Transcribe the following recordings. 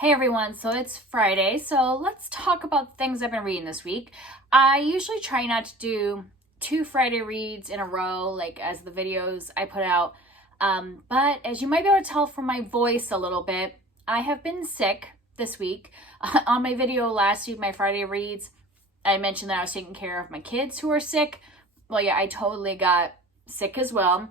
Hey everyone, so it's Friday, so let's talk about things I've been reading this week. I usually try not to do two Friday reads in a row, like as the videos I put out. But as you might be able to tell from my voice a little bit, I have been sick this week. On my video last week, my Friday reads, I mentioned that I was taking care of my kids who are sick. Well, yeah, I totally got sick as well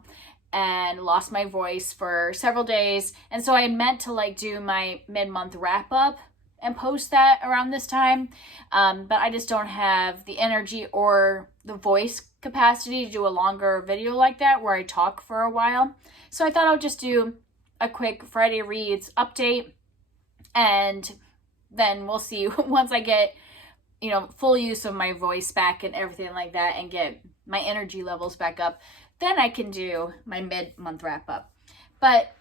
and lost my voice for several days. And so I had meant to do my mid-month wrap up and post that around this time. But I just don't have the energy or the voice capacity to do a longer video like that where I talk for a while. So I thought I'll just do a quick Friday Reads update, and then we'll see once I get full use of my voice back and everything like that and get my energy levels back up, then I can do my mid-month wrap-up. But,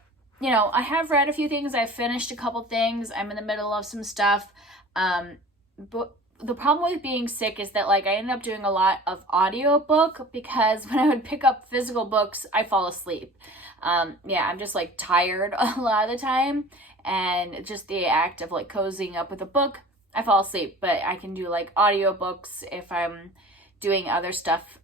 I have read a few things. I've finished a couple things. I'm in the middle of some stuff. But the problem with being sick is that, I ended up doing a lot of audiobook because when I would pick up physical books, I fall asleep. I'm just, tired a lot of the time. And just the act of, cozying up with a book, I fall asleep. But I can do, audiobooks if I'm doing other stuff,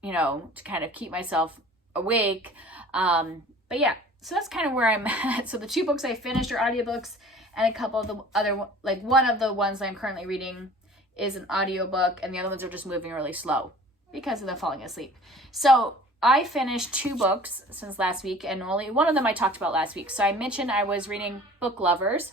to kind of keep myself awake. But yeah, so that's kind of where I'm at. So the two books I finished are audiobooks, and a couple of the other, one of the ones I'm currently reading is an audiobook, and the other ones are just moving really slow because of the falling asleep. So I finished two books since last week, and only one of them I talked about last week. So I mentioned I was reading Book Lovers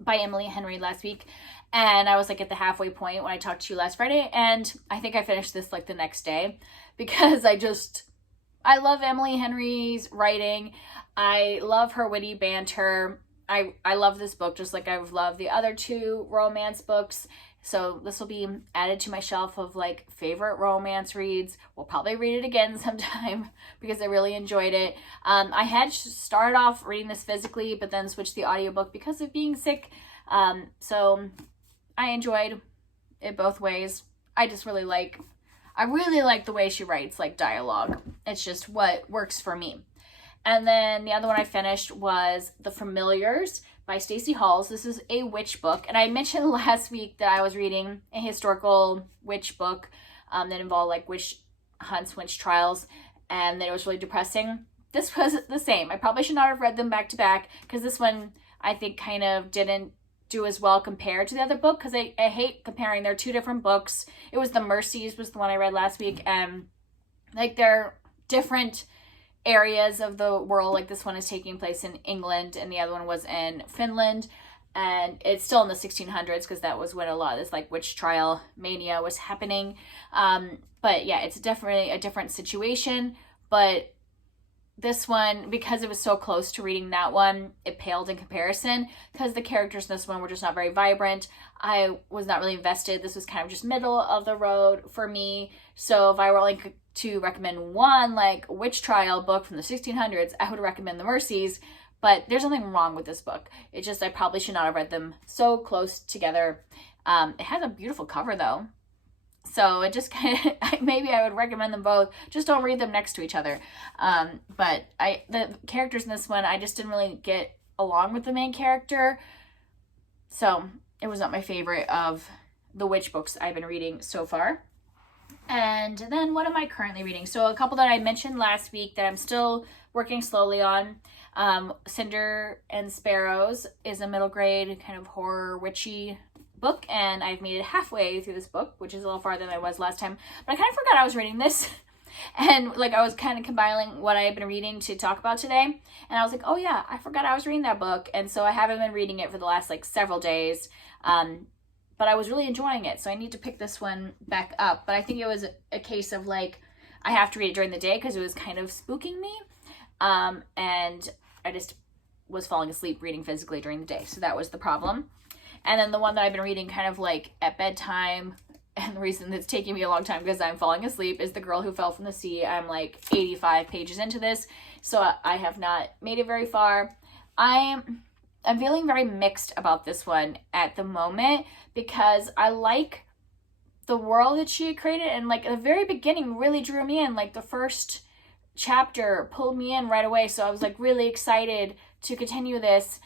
by Emily Henry last week, and I was at the halfway point when I talked to you last Friday, and I think I finished this the next day because I love Emily Henry's writing. I love her witty banter. I love this book just like I've loved the other two romance books. So this will be added to my shelf of favorite romance reads. We'll probably read it again sometime because I really enjoyed it. I had started off reading this physically, but then switched the audiobook because of being sick. So I enjoyed it both ways. I really like the way she writes dialogue. It's just what works for me. And then the other one I finished was The Familiars by Stacey Halls. This is a witch book. And I mentioned last week that I was reading a historical witch book that involved witch hunts, witch trials, and that it was really depressing. This was the same. I probably should not have read them back to back because this one I think kind of didn't do as well compared to the other book because I hate comparing. They're two different books. It was The Mercies was the one I read last week, and they're different areas of the world. This one is taking place in England and the other one was in Finland, and it's still in the 1600s because that was when a lot of this witch trial mania was happening. But yeah, it's definitely a different situation, but this one, because it was so close to reading that one, it paled in comparison because the characters in this one were just not very vibrant. I was not really invested. This was kind of just middle of the road for me. So if I were to recommend one witch trial book from the 1600s, I would recommend The Mercies. But there's nothing wrong with this book. It's just I probably should not have read them so close together. It has a beautiful cover though. So it just kind of, maybe I would recommend them both. Just don't read them next to each other. But the characters in this one, I just didn't really get along with the main character. So it was not my favorite of the witch books I've been reading so far. And then what am I currently reading? So a couple that I mentioned last week that I'm still working slowly on. Cinder and Sparrows is a middle grade kind of horror witchy book, and I've made it halfway through this book, which is a little farther than I was last time, but I kind of forgot I was reading this. And I was kind of compiling what I had been reading to talk about today, and I was like, oh yeah, I forgot I was reading that book. And so I haven't been reading it for the last several days, but I was really enjoying it, so I need to pick this one back up. But I think it was a case of I have to read it during the day because it was kind of spooking me, and I just was falling asleep reading physically during the day, so that was the problem. And then the one that I've been reading kind of at bedtime, and the reason it's taking me a long time because I'm falling asleep, is The Girl Who Fell from the Sea. I'm 85 pages into this, so I have not made it very far. I'm feeling very mixed about this one at the moment because I like the world that she created, and the very beginning really drew me in. The first chapter pulled me in right away, so I was really excited to continue this.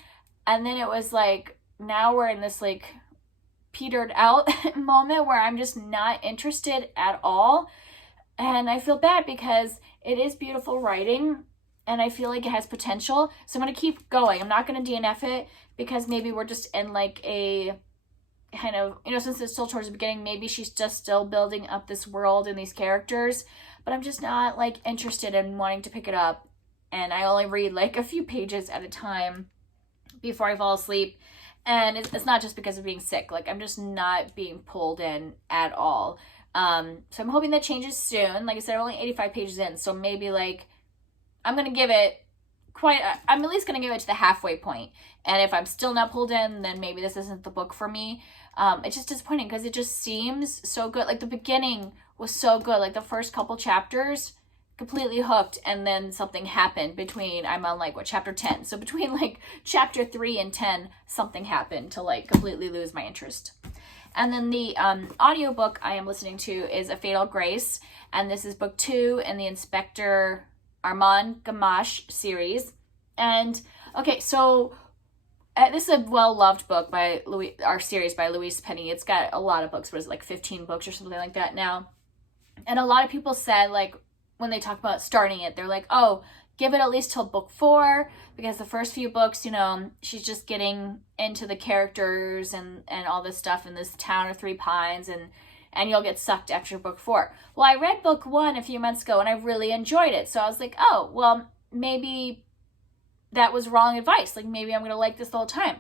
And then it was like, now we're in this like petered out moment where I'm just not interested at all. And I feel bad because it is beautiful writing and I feel like it has potential. So I'm going to keep going. I'm not going to DNF it because maybe we're just in like a kind of, since it's still towards the beginning, maybe she's just still building up this world and these characters, but I'm just not like interested in wanting to pick it up. And I only read like a few pages at a time before I fall asleep. And it's not just because of being sick. Like, I'm just not being pulled in at all. So I'm hoping that changes soon. Like I said, I'm only 85 pages in. So maybe like, I'm at least going to give it to the halfway point. And if I'm still not pulled in, then maybe this isn't the book for me. It's just disappointing because it just seems so good. Like, the beginning was so good. Like, the first couple chapters, completely hooked, and then something happened between, I'm on like chapter 10, so between like chapter 3 and 10 something happened to like completely lose my interest. And then the audiobook I am listening to is A Fatal Grace, and this is book 2 in the Inspector Armand Gamache series. And okay, so this is a well-loved book by our series by Louise Penny. It's got a lot of books, what is it, like 15 books or something like that now. And a lot of people said, like, when they talk about starting it, they're like, oh, give it at least till book 4, because the first few books, she's just getting into the characters and all this stuff in this town of Three Pines, and you'll get sucked after book 4. Well, I read book 1 a few months ago, and I really enjoyed it. So I was like, oh, well, maybe that was wrong advice. Like, maybe I'm going to like this the whole time.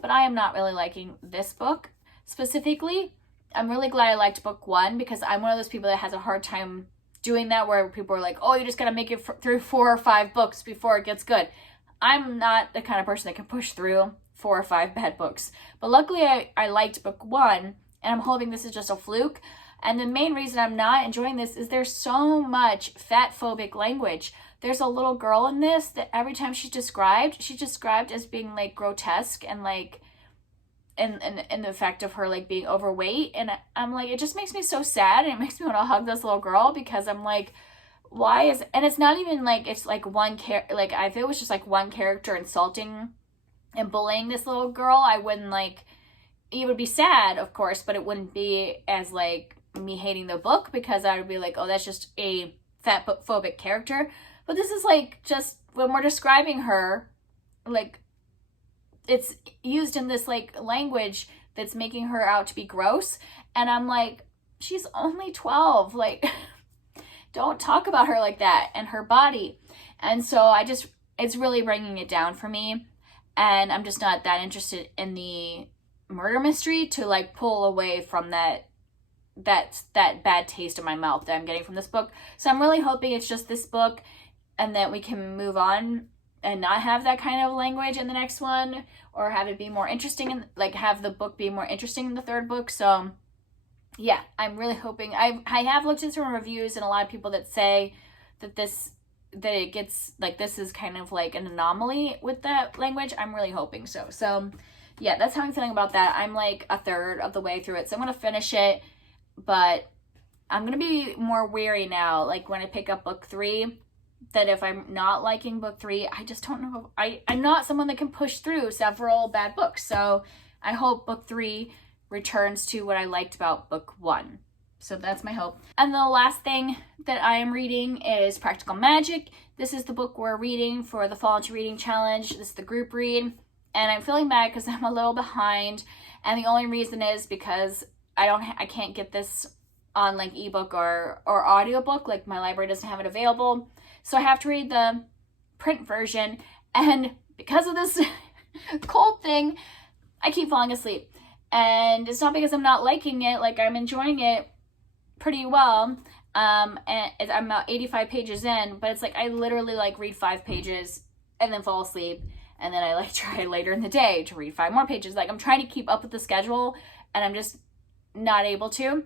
But I am not really liking this book specifically. I'm really glad I liked book 1, because I'm one of those people that has a hard time doing that, where people are like, oh, you just got to make it through 4 or 5 books before it gets good. I'm not the kind of person that can push through 4 or 5 bad books. But luckily I liked book 1, and I'm hoping this is just a fluke. And the main reason I'm not enjoying this is there's so much fat-phobic language. There's a little girl in this that every time she's described as being like grotesque and like and the fact of her like being overweight, and I'm like, it just makes me so sad, and it makes me want to hug this little girl, because I'm like, and it's not even like it's like like, if it was just like one character insulting and bullying this little girl, I wouldn't like, it would be sad, of course, but it wouldn't be as like me hating the book, because I would be like, oh, that's just a fat phobic character. But this is like, just when we're describing her, like, it's used in this like language that's making her out to be gross, and I'm like, she's only 12, like, don't talk about her like that and her body. And so it's really bringing it down for me, and I'm just not that interested in the murder mystery to like pull away from that bad taste in my mouth that I'm getting from this book. So I'm really hoping it's just this book, and that we can move on and not have that kind of language in the next one, or have it be more interesting, and like have the book be more interesting in the 3rd book. So yeah, I'm really hoping. I have looked at some reviews, and a lot of people that say that it gets like, this is kind of like an anomaly with that language. I'm really hoping so. So yeah, that's how I'm feeling about that. I'm like a third of the way through it, so I'm gonna finish it, but I'm gonna be more wary now, like when I pick up book 3, that if I'm not liking book 3, I just don't know. I'm not someone that can push through several bad books. So I hope book 3 returns to what I liked about book 1. So that's my hope. And the last thing that I am reading is Practical Magic. This is the book we're reading for the Fall Into Reading Challenge. This is the group read. And I'm feeling bad because I'm a little behind. And the only reason is because I can't get this on like ebook or audiobook. Like, my library doesn't have it available. So I have to read the print version, and because of this cold thing, I keep falling asleep. And it's not because I'm not liking it, like, I'm enjoying it pretty well, and I'm about 85 pages in, but it's like I literally like read 5 pages and then fall asleep, and then I like try later in the day to read 5 more pages. Like, I'm trying to keep up with the schedule, and I'm just not able to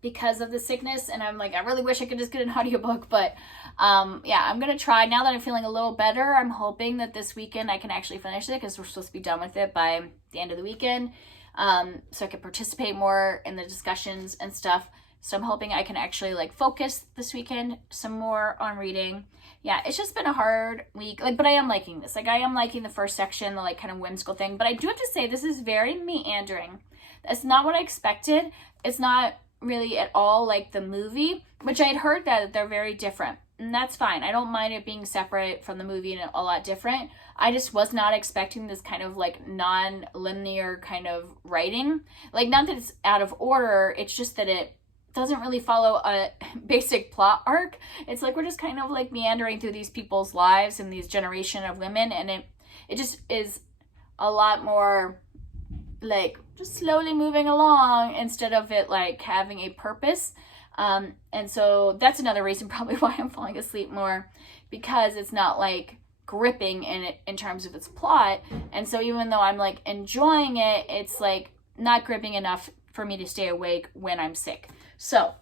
because of the sickness, and I'm like, I really wish I could just get an audiobook, but yeah, I'm gonna try. Now that I'm feeling a little better, I'm hoping that this weekend I can actually finish it, because we're supposed to be done with it by the end of the weekend, so I can participate more in the discussions and stuff, So I'm hoping I can actually like focus this weekend some more on reading. Yeah, it's just been a hard week. Like, but I am liking this. Like, I am liking the first section, the like kind of whimsical thing. But I do have to say, this is very meandering. That's not what I expected. It's not really at all like the movie, which I had heard that they're very different. And that's fine. I don't mind it being separate from the movie and a lot different. I just was not expecting this kind of like non-linear kind of writing. Like, not that it's out of order, it's just that it doesn't really follow a basic plot arc. It's like we're just kind of like meandering through these people's lives and these generation of women, and it just is a lot more like just slowly moving along instead of it like having a purpose. And so that's another reason probably why I'm falling asleep more, because it's not like gripping in terms of its plot. And so even though I'm like enjoying it, it's like not gripping enough for me to stay awake when I'm sick. So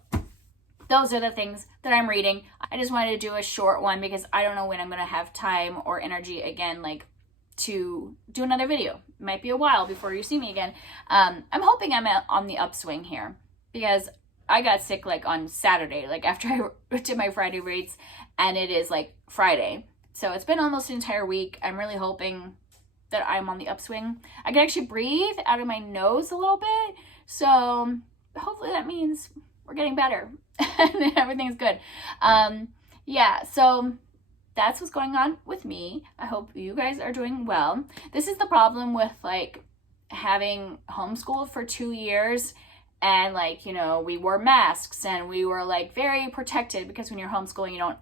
those are the things that I'm reading. I just wanted to do a short one because I don't know when I'm going to have time or energy again, like to do another video. It might be a while before you see me again. I'm hoping I'm on the upswing here, because I got sick like on Saturday, like after I did my Friday reads, and it is like Friday. So it's been almost an entire week. I'm really hoping that I'm on the upswing. I can actually breathe out of my nose a little bit. So hopefully that means we're getting better and everything's good. Yeah, so that's what's going on with me. I hope you guys are doing well. This is the problem with like having homeschooled for 2 years, and like, you know, we wore masks and we were like very protected, because when you're homeschooling, you don't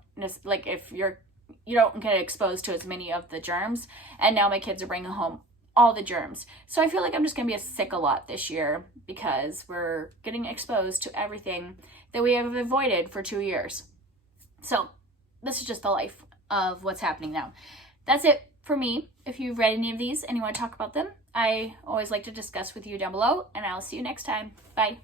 like, if you don't get exposed to as many of the germs. And now my kids are bringing home all the germs. So I feel like I'm just gonna be sick a lot this year, because we're getting exposed to everything that we have avoided for 2 years. So this is just the life of what's happening now. That's it for me. If you've read any of these and you want to talk about them, I always like to discuss with you down below, and I'll see you next time. Bye.